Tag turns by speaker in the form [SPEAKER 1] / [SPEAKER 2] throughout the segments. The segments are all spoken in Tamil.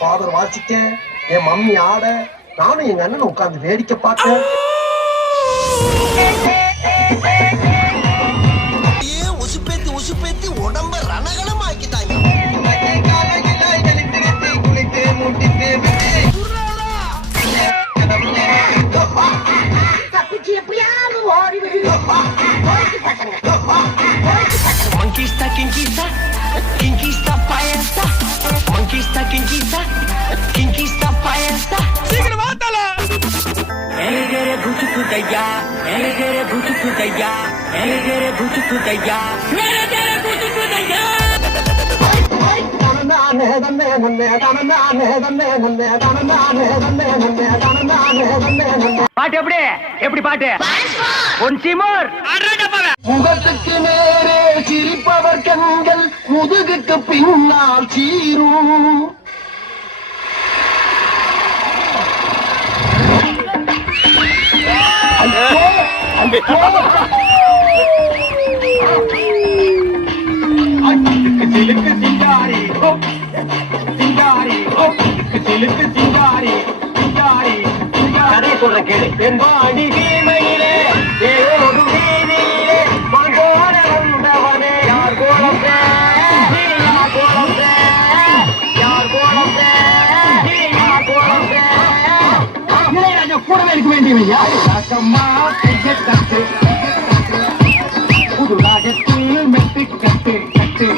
[SPEAKER 1] ஃபாதர் வாசிக்க என் மம்மி ஆட நானும் எங்க அண்ணன் உட்காந்து வேடிக்கை பார்த்தேன்
[SPEAKER 2] Tutaya, elegere gucu tutaya, elegere gucu tutaya.
[SPEAKER 1] தனநானே தன்னே நன்னே தனநானே தன்னே நன்னே தனநானே தன்னே நன்னே தனநானே தன்னே நன்னே
[SPEAKER 2] பாட்டு எப்படி? எப்படி பாட்டு? Once more.
[SPEAKER 1] முகத்துக்கு நேரே சிரிப்பவர் கண்கள் முதுகுக்கு பின்னால் சீரும்.
[SPEAKER 3] சிலுக்கு சிங்காரி சிங்காரி சிலுக்கு சிங்காரி சிங்காரி
[SPEAKER 1] கதை சொல்ற கேளு. பெண்பாடி வீமையிலே
[SPEAKER 3] கொஞ்சம் கூடவே இருக்க வேண்டியவையா? புது ராகத்தில் மெட்டு கட்டு கட்டு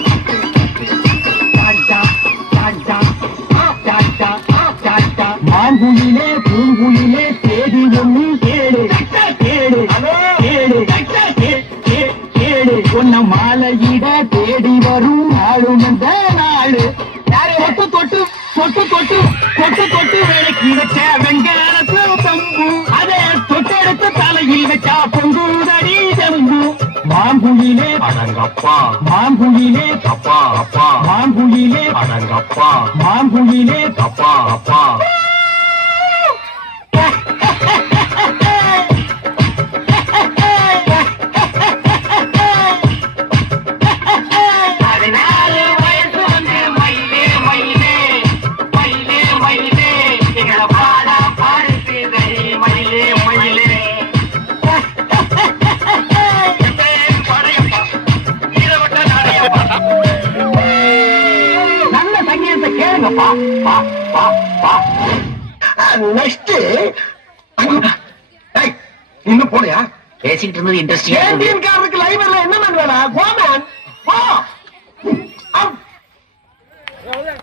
[SPEAKER 3] மாங்குயிலே பூங்குயிலே கேடு கேடு கேடு கேடு உன்ன மாலையிட தேடி வரும் நாளும் நாடு. தொட்டு தொட்டு தொட்டு தொட்டு தொட்டு தொட்டு வேலைக்கு வச்ச வெங்க மாங்குயிலே
[SPEAKER 4] அடங்கப்பா.
[SPEAKER 3] மாங்குயிலே
[SPEAKER 4] அப்பா அப்பா.
[SPEAKER 3] மாங்குயிலே
[SPEAKER 4] அடங்கப்பா.
[SPEAKER 3] மாங்குயிலே
[SPEAKER 4] அப்பா அப்பா.
[SPEAKER 1] நெக்ஸ்ட் இன்னும் போலையா
[SPEAKER 2] பேசிக்கிட்டு இருந்தது
[SPEAKER 1] லைவர்ல என்ன வேணா கோம